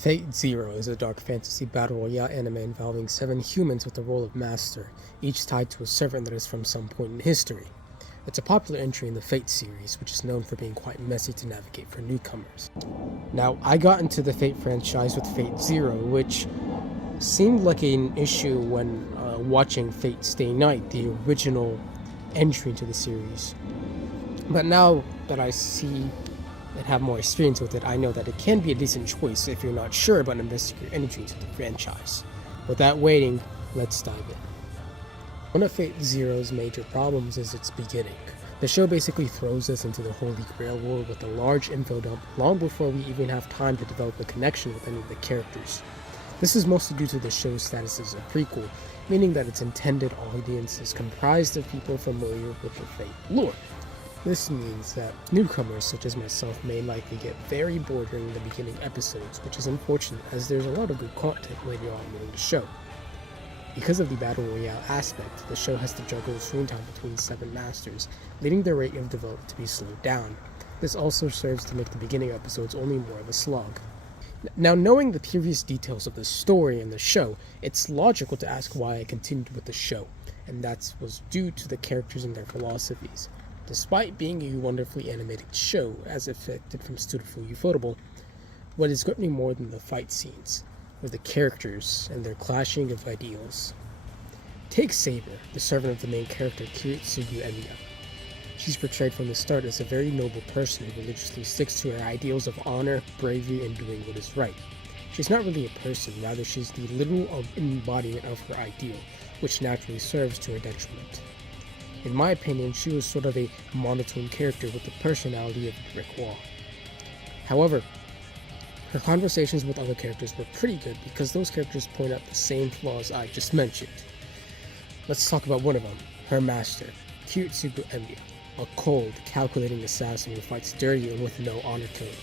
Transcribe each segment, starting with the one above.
Fate Zero is a dark fantasy battle royale anime involving 7 humans with the role of master, each tied to a servant that is from some point in history. It's a popular entry in the Fate series, which is known for being quite messy to navigate for newcomers. Now, I got into the Fate franchise with Fate Zero, which seemed like an issue when watching Fate Stay Night, the original entry into the series. But now that I see and have more experience with it, I know that it can be a decent choice if you're not sure about investing your energy into the franchise. Without waiting, let's dive in. One of Fate Zero's major problems is its beginning. The show basically throws us into the Holy Grail world with a large info dump long before we even have time to develop a connection with any of the characters. This is mostly due to the show's status as a prequel, meaning that its intended audience is comprised of people familiar with the Fate lore. This means that newcomers such as myself may likely get very bored during the beginning episodes, which is unfortunate as there's a lot of good content later on in the show. Because of the Battle Royale aspect, the show has to juggle screen time between 7 masters, leading the rate of development to be slowed down. This also serves to make the beginning episodes only more of a slog. Now, knowing the previous details of the story and the show, it's logical to ask why I continued with the show, and that was due to the characters and their philosophies. Despite being a wonderfully animated show, as affected from Studio Ufotable, what is gripping more than the fight scenes were the characters and their clashing of ideals. Take Saber, the servant of the main character Kiritsugu Emiya. She's portrayed from the start as a very noble person who religiously sticks to her ideals of honor, bravery, and doing what is right. She's not really a person, rather she's the literal embodiment of her ideal, which naturally serves to her detriment. In my opinion, she was sort of a monotone character with the personality of a brick wall. However, her conversations with other characters were pretty good because those characters point out the same flaws I just mentioned. Let's talk about one of them, her master, Kiritsugu Emiya, a cold, calculating assassin who fights dirty and with no honor code.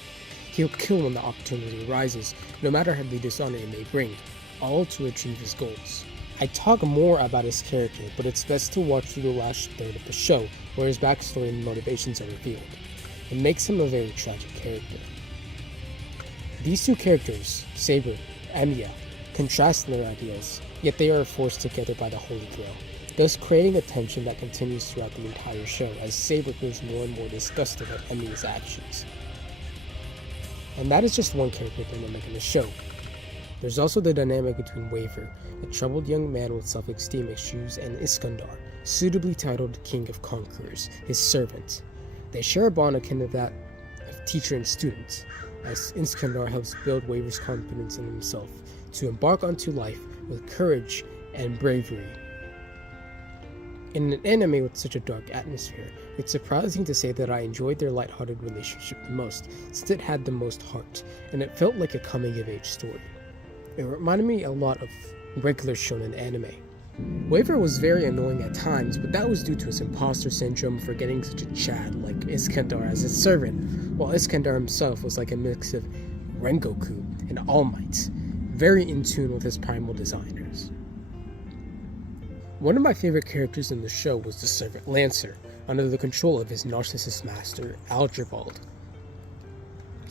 He'll kill when the opportunity arises, no matter how the dishonor it may bring, all to achieve his goals. I talk more about his character, but it's best to watch through the last third of the show, where his backstory and motivations are revealed. It makes him a very tragic character. These two characters, Saber and Emiya, contrast in their ideals, yet they are forced together by the Holy Grail, thus creating a tension that continues throughout the entire show as Saber grows more and more disgusted at Emiya's actions. And that is just one character dynamic in the show. There's also the dynamic between Waver, a troubled young man with self-esteem issues, and Iskandar, suitably titled King of Conquerors, his servant. They share a bond akin to that of teacher and student, as Iskandar helps build Waver's confidence in himself to embark onto life with courage and bravery. In an anime with such a dark atmosphere, it's surprising to say that I enjoyed their lighthearted relationship the most, since it had the most heart, and it felt like a coming-of-age story. It reminded me a lot of regular shonen anime. Waver was very annoying at times, but that was due to his imposter syndrome for getting such a Chad like Iskandar as his servant, while Iskandar himself was like a mix of Rengoku and All Might, very in tune with his primal desires. One of my favorite characters in the show was the servant Lancer, under the control of his narcissist master, Algerbald.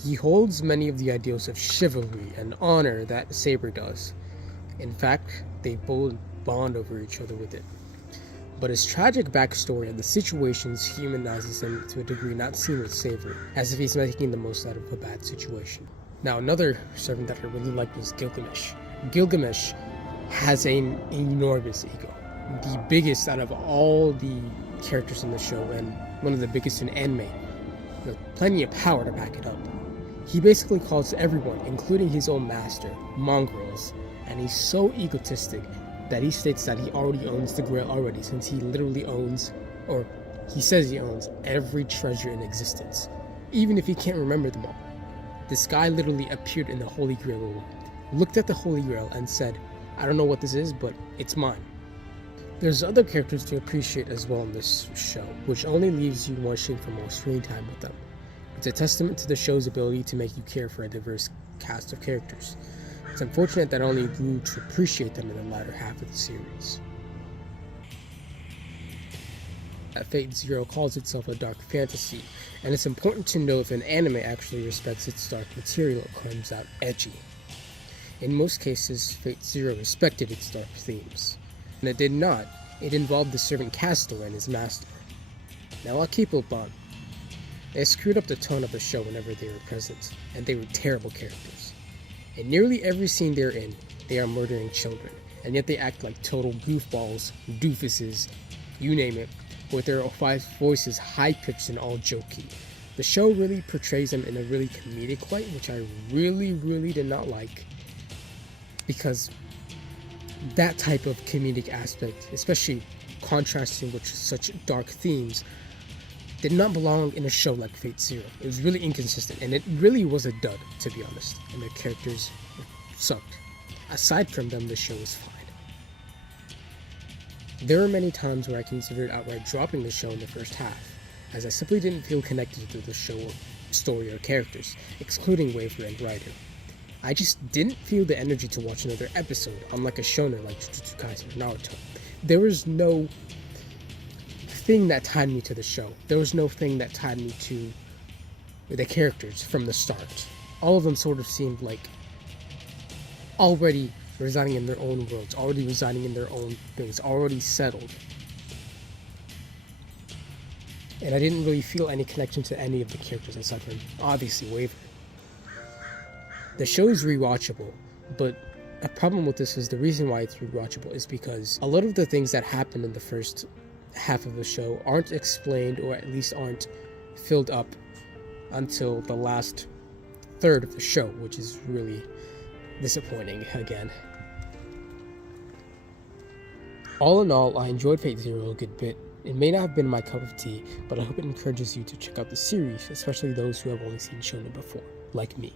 He holds many of the ideals of chivalry and honor that Saber does. In fact, they both bond over each other with it. But his tragic backstory and the situations humanizes him to a degree not seen with Saber, as if he's making the most out of a bad situation. Now, another servant that I really liked was Gilgamesh. Gilgamesh has an enormous ego, the biggest out of all the characters in the show, and one of the biggest in anime, with plenty of power to back it up. He basically calls everyone, including his own master, mongrels, and he's so egotistic that he states that he already owns the Grail already, since he literally owns, or he says he owns, every treasure in existence, even if he can't remember them all. This guy literally appeared in the Holy Grail room, looked at the Holy Grail and said, "I don't know what this is, but it's mine." There's other characters to appreciate as well in this show, which only leaves you wishing for more screen time with them. It's a testament to the show's ability to make you care for a diverse cast of characters. It's unfortunate that I only grew to appreciate them in the latter half of the series. Fate Zero calls itself a dark fantasy, and it's important to note if an anime actually respects its dark material, it comes out edgy. In most cases, Fate Zero respected its dark themes. When it did not, it involved the servant Castor and his master. Now I'll keep it on. They screwed up the tone of the show whenever they were present, and they were terrible characters. In nearly every scene they're in, they are murdering children, and yet they act like total goofballs, doofuses, you name it, with their voices high-pitched and all jokey. The show really portrays them in a really comedic light, which I really did not like, because that type of comedic aspect, especially contrasting with such dark themes, did not belong in a show like Fate Zero. It was really inconsistent, and it really was a dud, to be honest, and the characters sucked. Aside from them, the show was fine. There were many times where I considered outright dropping the show in the first half, as I simply didn't feel connected to the show or story or characters, excluding Waver and Rider. I just didn't feel the energy to watch another episode, unlike a shonen like Jujutsu Kaisen or Naruto. There was no thing that tied me to the show. There was no thing that tied me to the characters from the start. All of them sort of seemed like already residing in their own worlds, already residing in their own things, already settled. And I didn't really feel any connection to any of the characters aside from, obviously, Waver. The show is rewatchable, but a problem with this is the reason why it's rewatchable is because a lot of the things that happen in the first half of the show aren't explained, or at least aren't filled up until the last third of the show, which is really disappointing again. All in all, I enjoyed Fate Zero a good bit. It may not have been my cup of tea, but I hope it encourages you to check out the series, especially those who have only seen shonen before, like me.